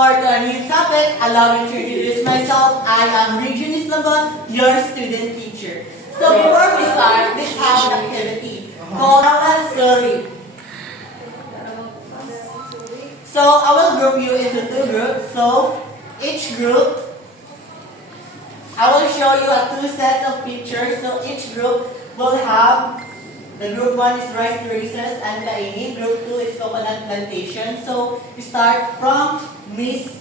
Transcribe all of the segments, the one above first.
for the new topic, allow me to introduce myself. I am Regine Islambon, your student teacher. So before we start, let's have an activity called Oral Story. So I will group you into two groups. So each group, I will show you two sets of pictures. So each group will have, the group 1 is rice terraces and kaini. Group 2 is coconut plantation. So we start from Miss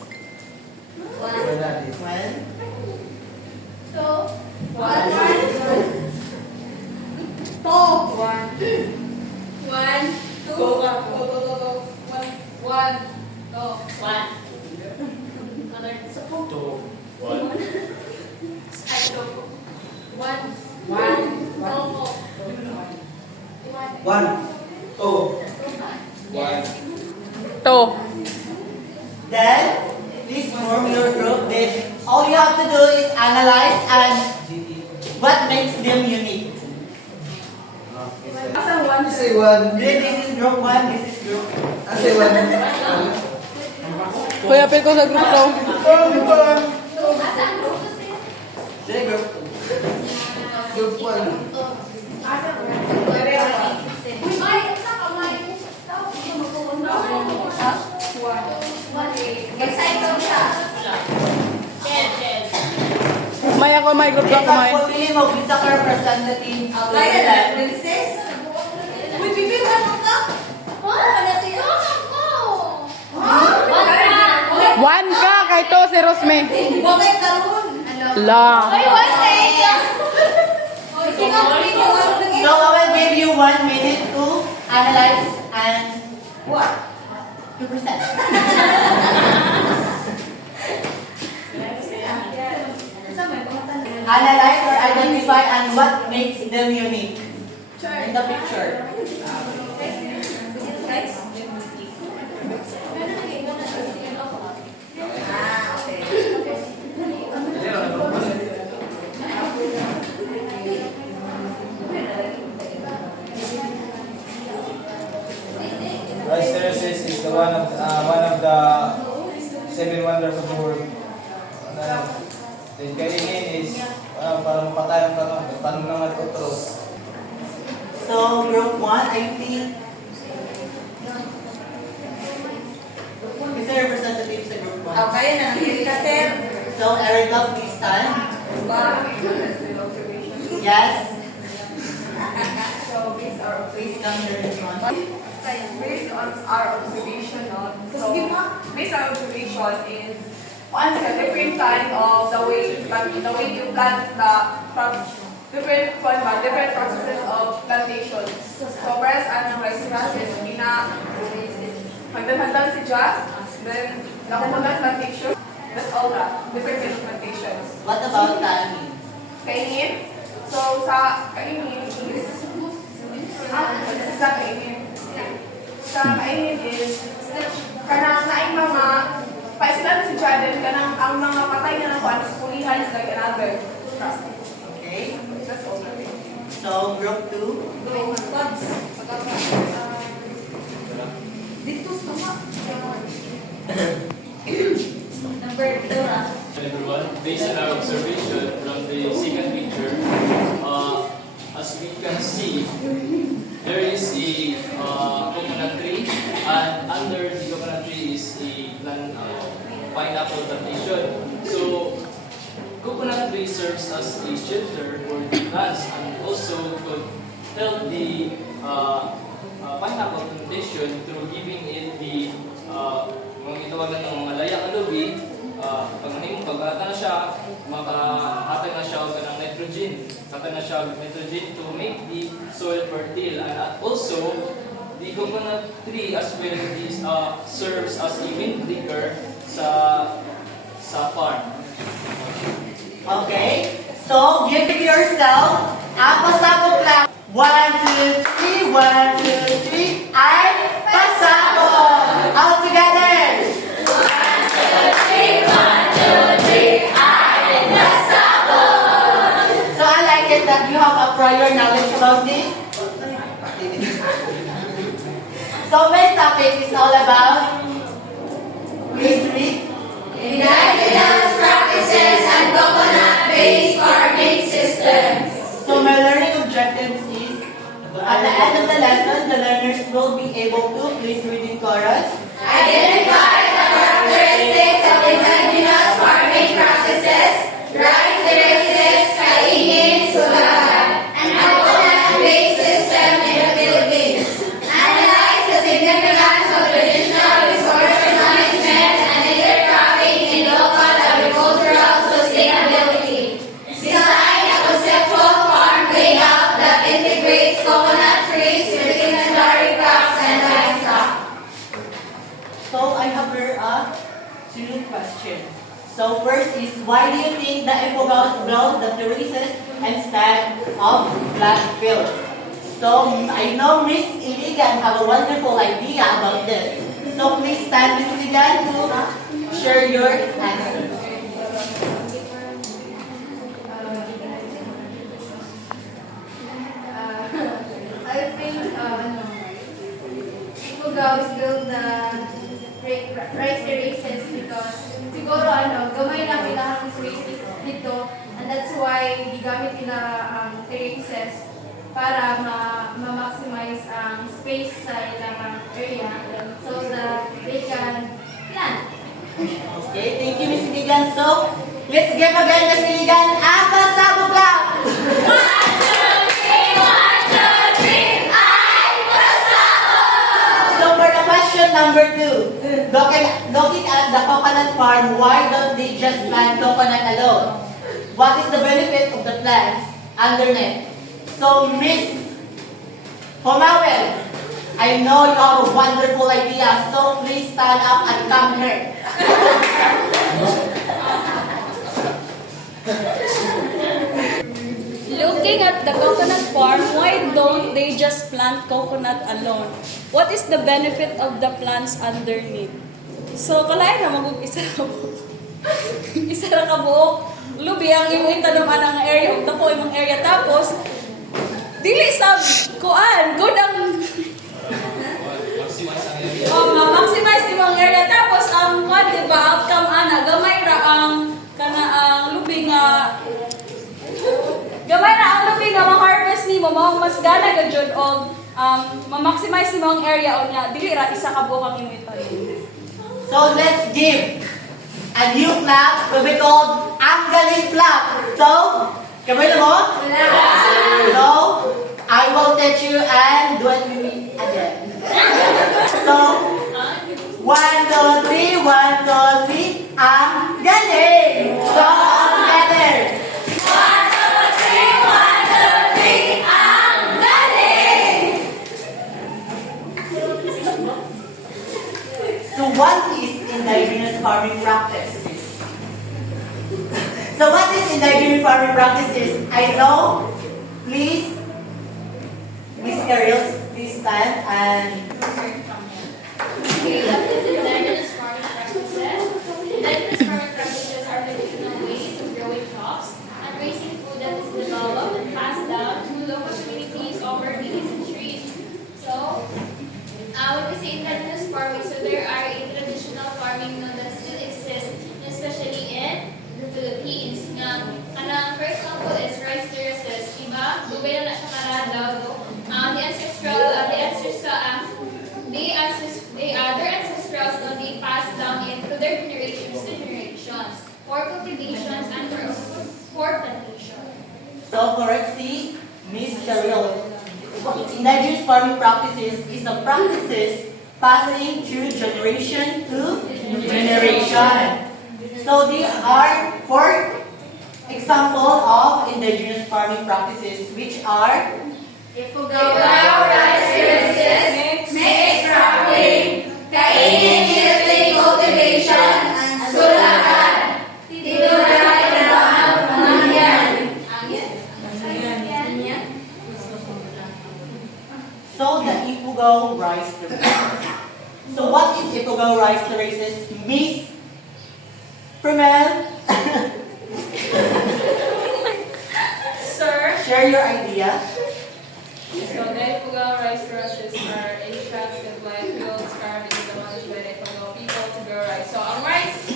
One, two, one, Two. Then, please form your group. Then, all you have to do is analyze and what makes them unique. Say one. Then, this is group 1, this is group 2. Say one. Kuya, apil ko sa group to. Then, group 2. Group one. May ako, may group to ako, may. Pagpapili mo, bisa ka representative. One ka, kay to si Rosme. La. So, I will give you 1 minute to analyze and to present. Analyze or identify and what makes them unique in the picture. Rice terraces is the one of the 7 wonders of the world. Then kainin is parang patay ang tanong ng otro. So, group 1, I think, is there representative sa group 1? So, Erica, please stand. Yes. Please come here in front. Based on our observation, based on observation is once a different kind of the way you plant the crops, different processes of plantation. So whereas ang rice terraces, magdadagdag si Jack, then nakukulang plantation, that's all that, different kind of plantations. What about Tani? Kainin, so sa kainin is, sa kainin is, kanang naing mga paisilan si Jordan, kanang ang mga patay na nakuha, pulihan is like another crop. Okay. That's all. So, group 2. Everyone, based on our observation from the second picture, as we can see, there is a coconut tree, and under the coconut tree is a pineapple plantation. So, coconut tree serves as a shelter for the plants and also could help the pineapple plantation through giving it the mga itawagan ng mga layak na lubi. Pag-ata na siya, makahatag na siya ng nitrogen. Hatag na siya ng nitrogen to make the soil fertile. And also, the coconut tree as well is, serves as a wind breaker sa farm. Okay. So, give yourself a pasabog lang. 1, 2, 3, 1, 2, 3, ay pasabog! All together! 1, 2, 3, 1, 2, 3, ay pasabog! So, I like it that you have a prior knowledge about this. So, my topic is all about history. Indigenous practices and coconut-based farming systems. So my learning objectives is, at the end of the lesson, the learners will be able to, please read in chorus, Identify the characteristics of indigenous farming practices, rice terraces, kainin, sulagan, and coconut-based system in the Philippines. Analyze the significance of traditional resource management and intercropping in local agricultural sustainability. Design a conceptual farm layout that integrates coconut trees with secondary crops and livestock. So I have here two questions. So first is, why do you think the Ifugaos built the terraces instead of flat fields? So I know Miss Iligan have a wonderful idea about this. So please stand, Miss Iligan, to share your answer. I think Ifugaos build the rice terraces because siguro gamay lang ilang space dito, and that's why gigamit nila terraces para ma-maximize ang space sa ilang area so that they can plant. Okay, thank you, Miss Iligan. So let's give again Miss Iligan a pasabog clap. So for the question number 2, looking at the coconut farm, why don't they just plant coconut alone? What is the benefit of the plants underneath? So Miss Homawel, I know you have a wonderful idea, so please stand up and come here. Looking at the coconut farm, why don't they just plant coconut alone? What is the benefit of the plants underneath? So, kalay na mag-isa na buok. Isa na ka buok. Lubi ang imong tanaman ang area, dako imong area. Tapos, dili sa kuan, good ang Maximize ang area. maximize imong area. Tapos, ang kuan, diba, outcome ana, gamay ra ang lubi nga gamay na ang lubi nga ma-harvest nimo, mas gana ka jud og ma-maximize nimo ang area o nya dili ra isa ka buok ang imong itanim. So let's give a new clap will be called Ang Galing Clap. So, kamay na mo? So, I will teach you and do it with me again. So, 1, 2, 3, 1, 2, 3, Ang Galing! So, all together. So what is indigenous farming practices? So what is indigenous farming practices? I know. Please, Miss Ariel, please stand and Okay, what is indigenous farming practices? Indigenous farming practices are traditional ways of growing crops and raising food that is developed and passed down to local communities over many centuries. So, when we say indigenous farming, so there are a traditional farming that still exists, especially in the Philippines. For example, is rice terraces, diba? Dugay na siya karadaw. Their ancestrals will be passed down into their generations to generations for cultivations and for plantation. so correct C, Miss Ariel. Indigenous farming practices is the practices passing through generation to generation. So these are for example of indigenous farming practices, which are Ifugao rice terraces, mixed cropping, kainin shifting cultivation, and sulakan. Tinuray na ang mangyan. so the Ifugao rice terraces. So what is Ifugao rice terraces? Miss Fremel, Sir, share your idea. so the Ifugao rice terraces are ancient and like fields carving the ones where they allow people to grow rice. So ang rice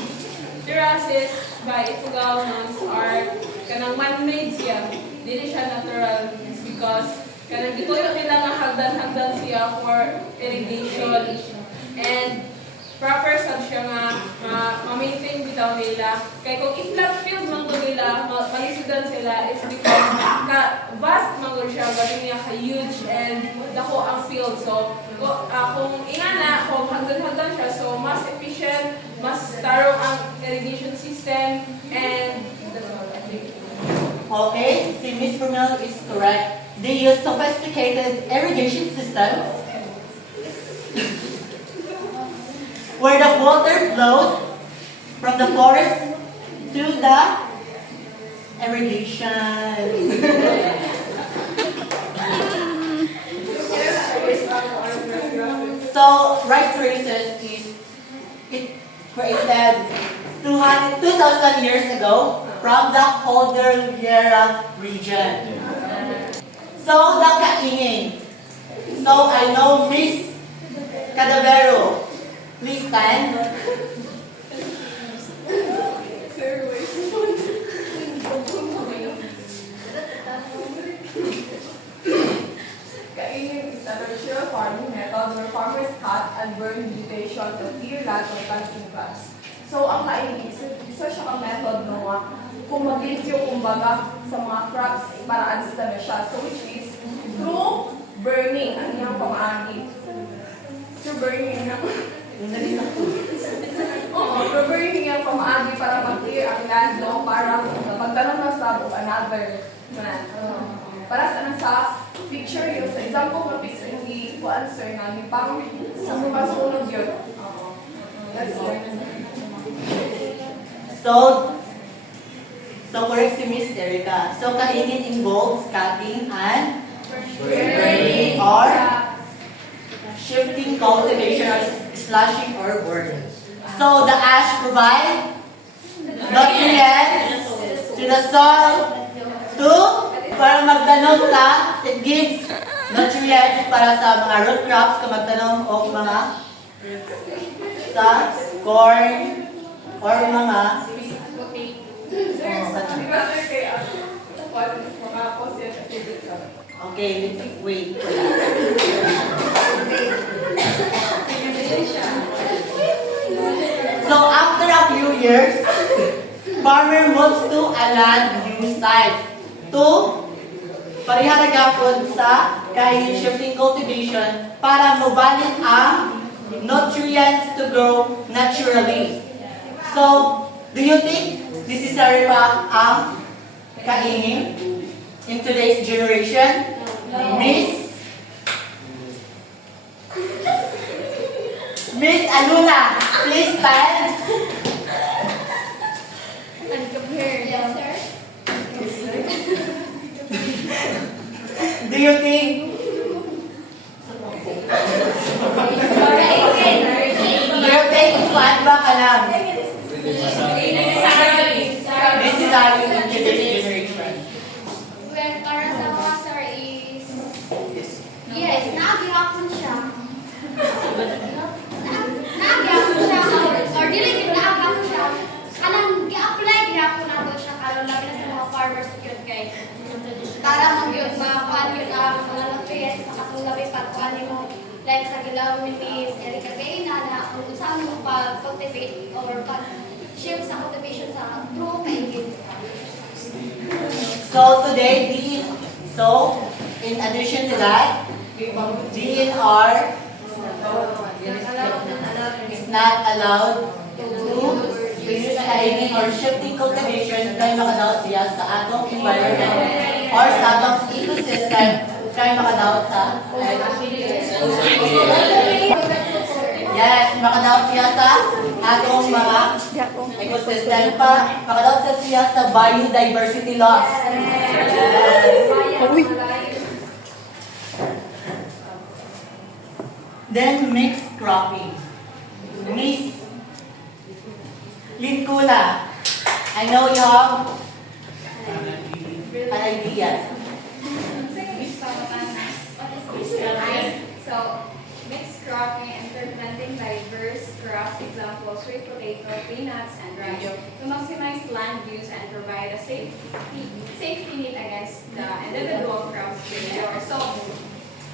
grasses by Ifugao are kanang man-made siya. Dili siya natural. It's because kanang gituyo nila nga hagdan-hagdan siya for irrigation. And proper sab siya nga ma-maintain bitaw nila. Kaya kung i-flat field man to nila, malisidan sila, it's because vast man to siya, galing niya ka-huge and dako ang field. So, kung ingana, kung hagdan-hagdan siya, so mas efficient, mas thorough ang irrigation system, and that's all I think. Okay, si Miss Brunel is correct. They use sophisticated irrigation systems where the water flows from the forest to the irrigation. So, rice terraces is created 2,000 years ago from the Cordillera region. So, the kaingin. So, I know Miss Cadavero. Please stand. Kaingin is a traditional farming method where farmers cut and burn vegetation to clear land for planting crops. So, ang kaingin, isa siya ang method no, kung mag-limpyo kumbaga sa mga crops para adista na siya. So, which is through burning ang iyang pamaagi. Through burning ang through burning ang pamaagi para mag-clear ang land no, para magtanong na sa another land. Para sa picture yun, sa example ng picture yung i-answer namin, pang sa mga sunod yun. That's it. So correct si Miss Erica. So, kaingin involves cutting and burning or shifting cultivation or slashing or burning. So, the ash provide nutrients to the soil para magtanom ka, it gives nutrients para sa mga root crops ka magtanom o mga sa corn or mga okay, wait. So after a few years, farmer moves to a land use site to pariharagapon sa kahit shifting cultivation para mabalik ang nutrients to grow naturally. So, do you think necessary pa ang kaingin in today's generation? Miss Aluna, please stand. Do you think flat ba ka lang? Necessary in today's generation. Well, para sa mga sir is, yes, naagihapon siya. Naagihapon siya, or dili din naagihapon siya. Kanang gi-apply gihapon nato siya, karon labi na sa mga farmers yun kay. Para mong yun, makuhaan yun ang mga lapis, makatong labi pa kuhaan mo. Like sa gilaw ni Miss Erica Gaina na kung saan mo pag-cultivate or pag-shift sa cultivation sa true kaingin. So today, in addition to that, DNR is not allowed to use kaingin or shifting cultivation kaya makadaot siya sa atong environment or sa atong ecosystem kaya makadaot sa yes, makadaot siya sa atong mga ecosystem pa, makadaot siya sa biodiversity loss. Then mixed cropping. Miss Lincula, I know you have an idea. So, mixed cropping and planting diverse crops, example, sweet potato, peanuts, and rice. safety net against the individual crops failure. So,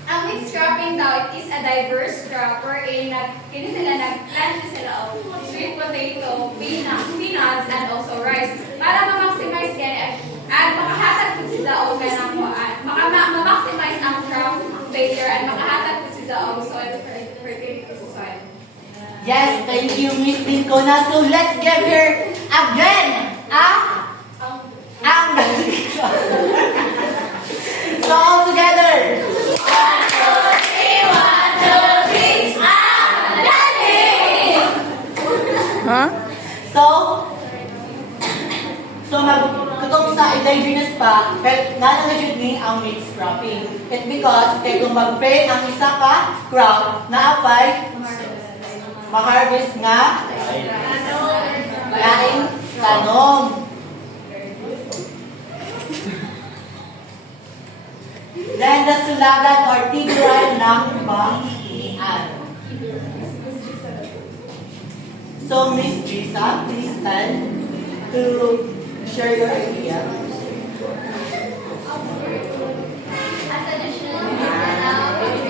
ang mixed cropping daw, it is a diverse crop wherein kini sila nag-plant sila of sweet potato, peanuts, and also rice. Para ma-maximize kaya at makahatag po sila og kanang ma-maximize ang crop failure at makahatag po sila og soil fertility sa soil. Yes, thank you, Miss Vincona. So let's give her again ang So all together. 1, 2, 3, 1, 2, 3, Ha? So magkutong sa indigenous pa, pero nanangadjud ni ang mixed cropping. It's because kay kung mag-fail ang isa ka crop na apay ma-harvest nga laing tanom. Then the sulagan or tiguan ng panghian. So Miss Gisa, please stand to share your idea. As additional now, this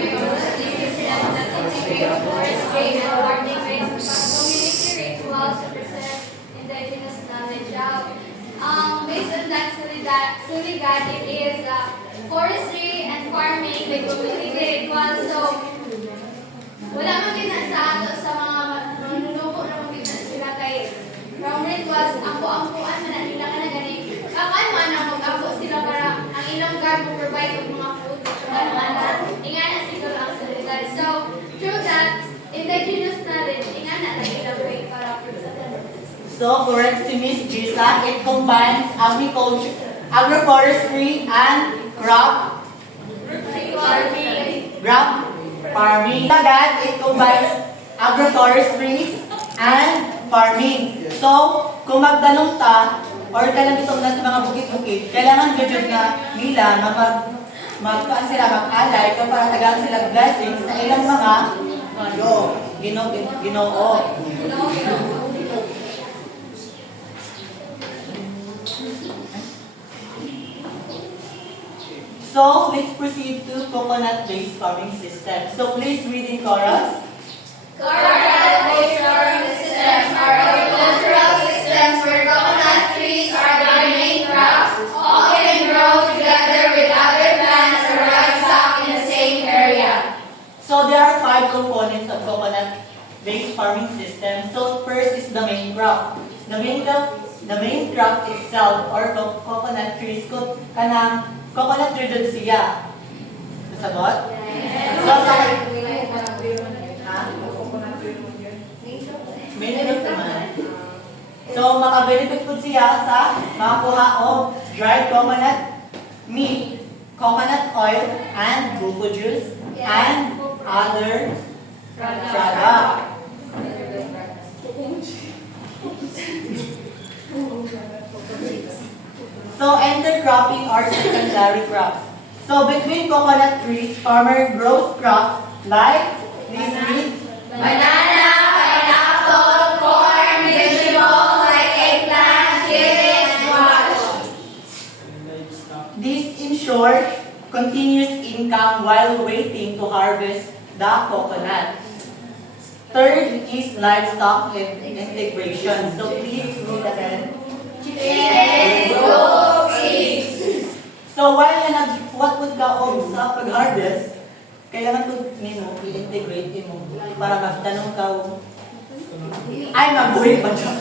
is that integrate forestry and gardening based community rituals to preserve indigenous knowledge. Based on that Suligan, it is forestry and farming with community rituals. So, wala man din sa ato sa mga manunubo na mabigyan sila kay from rituals, ampo-ampuan man nila ka na ganing kakan man na mag-ampo sila para ang ilang guard mo provide ng mga food at ingana siguro ang Suligan. So, through that, indigenous knowledge, ingana na ilang way para sa So correct si Miss Gisa, it combines agriculture, agroforestry and crop farming. Agad, it combines agroforestry and farming. So, kung magtanong ta, or kailan itong nasa mga bukit-bukit, kailangan gadget na nila na mag-alay kung para tagaan sila blessings sa ilang mga ginoo. So, let's proceed to coconut-based farming system. So, please read in chorus. Coconut-based farming systems are agricultural systems where coconut trees are the main crops, often grow together with other plants or livestock in the same area. So, there are 5 components of coconut-based farming system. So, first is the main crop. The main crop itself or coconut trees coconut tree dun siya. Nasagot? Yes. So, benefit naman. So, maka-benefit po siya sa makakuha o dried coconut meat, coconut oil, and buko juice, and other product. So, intercropping or secondary crops. So, between coconut trees, farmer grows crops like this wheat, Banana, pineapple, corn, vegetables like eggplant, chickpeas, squash. This ensures continuous income while waiting to harvest the coconut. Third is livestock integration. So please read again. Chickens, goats, pigs. So while what would kaong sa pag-harvest, kailangan po nimo i-integrate mo para magtanong ka ay mabuhay pa siya.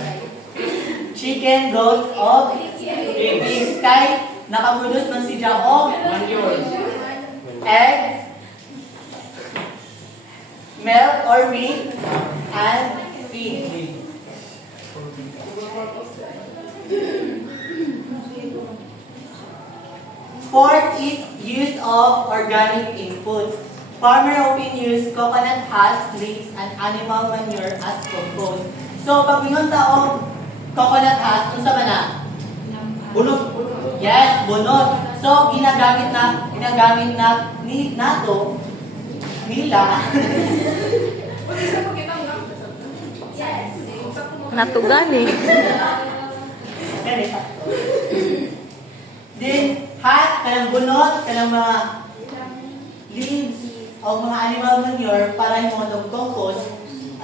Chicken, goats, o pigs. Kay nakaproduce man si Jao o egg, milk or meat, and feed. Fourth is use of organic inputs. Farmer often use coconut husk, leaves, and animal manure as compost. So, pag mingon taong coconut husk, unsa man na? Bunot. Yes, bunot. So, ginagamit na nato nila. Yes. Natugani. Ganito. Then, hat, kanang bunot, kanang mga leaves o mga animal manure para himon og compost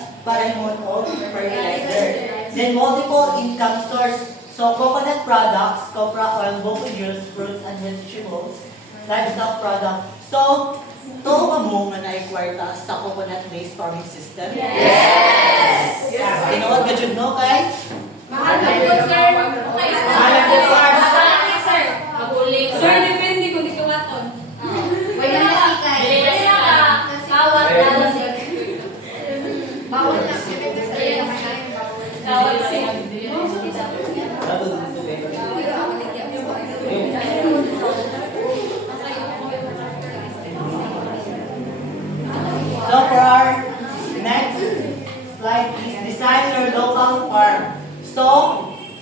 at para himon og fertilizer. Then, multiple income source. So, coconut products, copra oil, boko juice, fruits and vegetables, livestock product. So, ito ba mo nga na-acquire sa coconut-based farming system? Yes! Tinuod ka dyan, no, kay? Mahal na po, sir. Mahal na po, sir. Sir, mabuling. Sir, depende kung di kawaton. Wala na si Kai. Dili na siya ka. Kawat na siya. Bawal na si Kai. Kawat siya. So for our next slide is design your local farm. So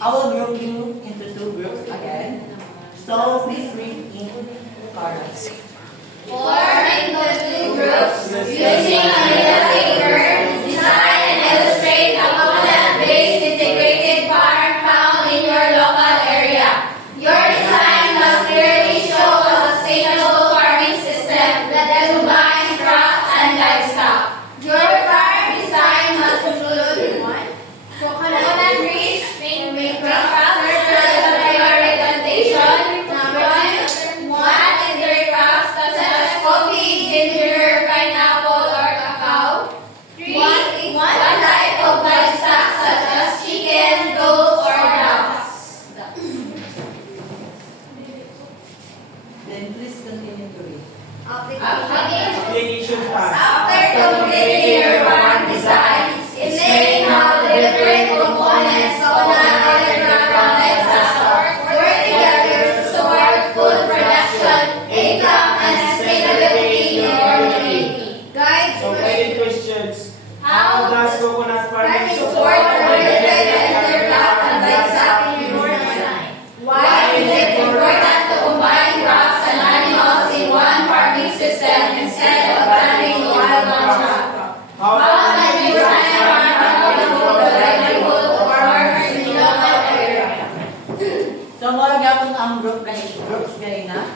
I will group you into two groups again. So please read in cards. Form into two groups using a little paper. Design and illustrate a coconut-based integrated farm found in your local area. Your design must clearly show a sustainable farming system that combines crops and livestock. Your farm design must include coconut trees, crop fertilizer plantation, one indoor crops such as coffee, ginger, pineapple, or cacao. One type of livestock such as chicken, goats, or dogs. Then please continue to read. Application part. After completing your farm design, explain how the different components of livestock work together to support food production, income, and sustainability in your community. Guide So, guided questions. how Does coconut farming farming support support prohibited and crop and livestock in your design. Why is it important to combine crops and animals in one farming system instead of planting wild crop? How How can you design a farm affordable to the livelihood of farmers in the local area? So mora gyapon ang groups gay na.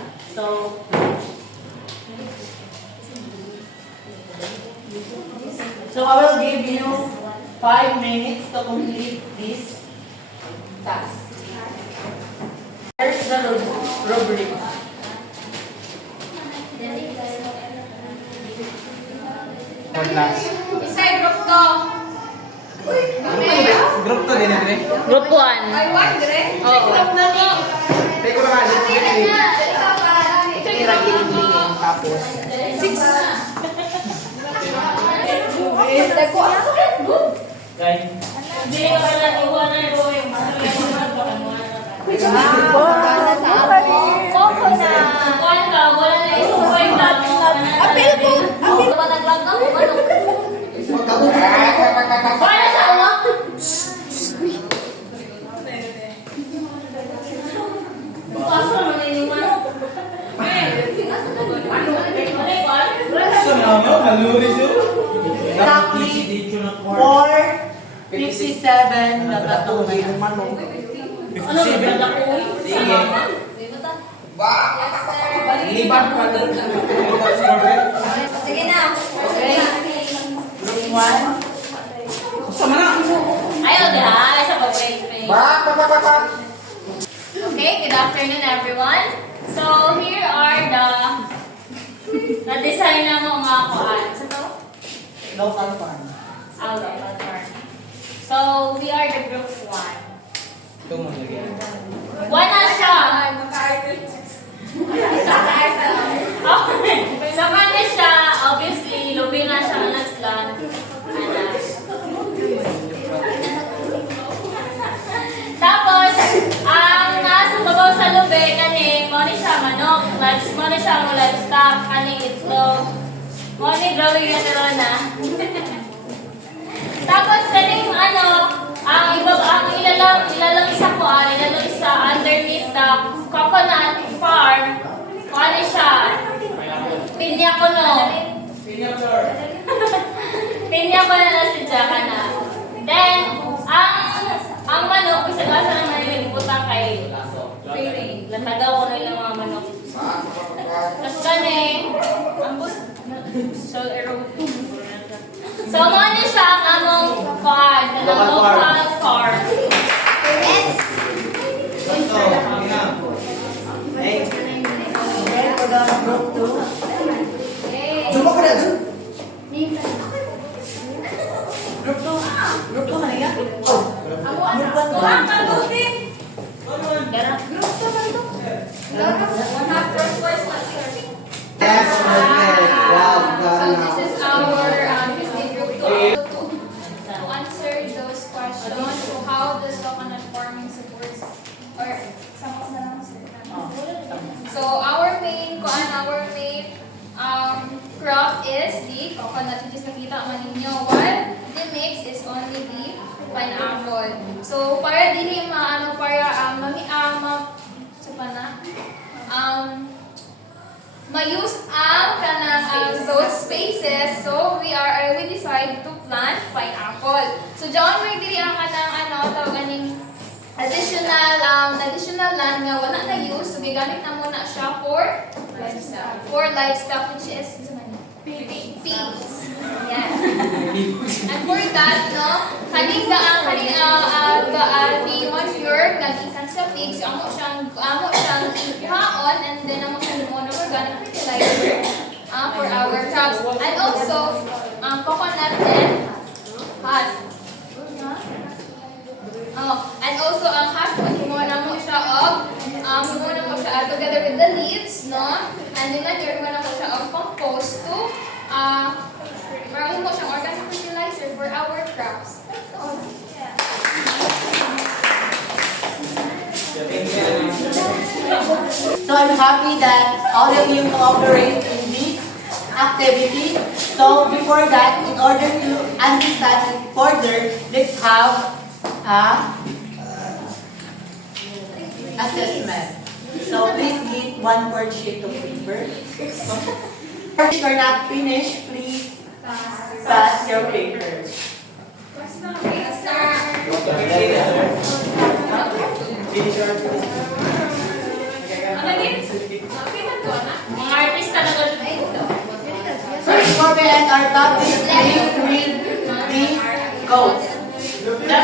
So I will give you 5 minutes to complete this task. Here's the rubric. One last. Isay group to. Group to din Andre. Group 1. Ay, one, dire? Oo. Take ko na nga din. Tapos. Kay. Hindi ka pala iwan na ito yung So now, nalulis yun. Exactly 4:57 na tatunay. Ano ba Sige. Liban pa doon. Sige na. Okay? Group 1. Ayaw dira, sa pag-wait. Okay, good afternoon everyone. So here are the na-design na mo mga kuan. Sa to? Local farm. Local farm. So we are the group 1. Ito mo lagi. One na siya. Okay. Sama na siya. Obviously, lubi na siya ang naslan. Tapos, ang nasa babaw sa lubi, kani, mo ni siya manok. Mo ni siya ang livestock, kani itlog. Mo ni drawing na. Tapos, kaning ano, ang ilalang sa kuan, ilalang sa underneath the coconut farm, kuan siya. Pinya ko no. Pinya ko na si Jaka na. Then, ang manok, isa lang sa naman niliputang morning. So, mo na siya ang among farm, ang local farm. Santo, Ina. Hey. Okay, for the group 2. Jumpa ka na dun. Group 2. Group 2 kanina? Oh. Group 1 ba? Yes, perfect. Wow, So Ghana. this is our history group to answer those questions. So how does coconut farming supports or so our main crop is the coconut, which is nakita man ninyo. While the mix is only the pineapple. So para dili ma-use ang those spaces, so we decide to plant pineapple. So John may diri ang tawag additional land nga wala na use, so gigamit na muna siya for livestock, which is pigs. Yes. And for that, no, kaning the 1 year nag-ikan sa pigs, amo siyang haon, and then amo siyang mo na organic fertilizer for our crops. And also, coconut and husk. And also ang husk, himuna mo siya together with the leaves, no? And then himuna mo siya of compost to marami mo siyang organic fertilizer for our crops. That's all. So I'm happy that all of you cooperate in this activity. So before that, in order to understand it further, let's have assessment. So please get one word sheet of paper. If you're not finished, please pass your papers. Finish your Mga artista na doon. First, before we end our topic, please read these quotes. The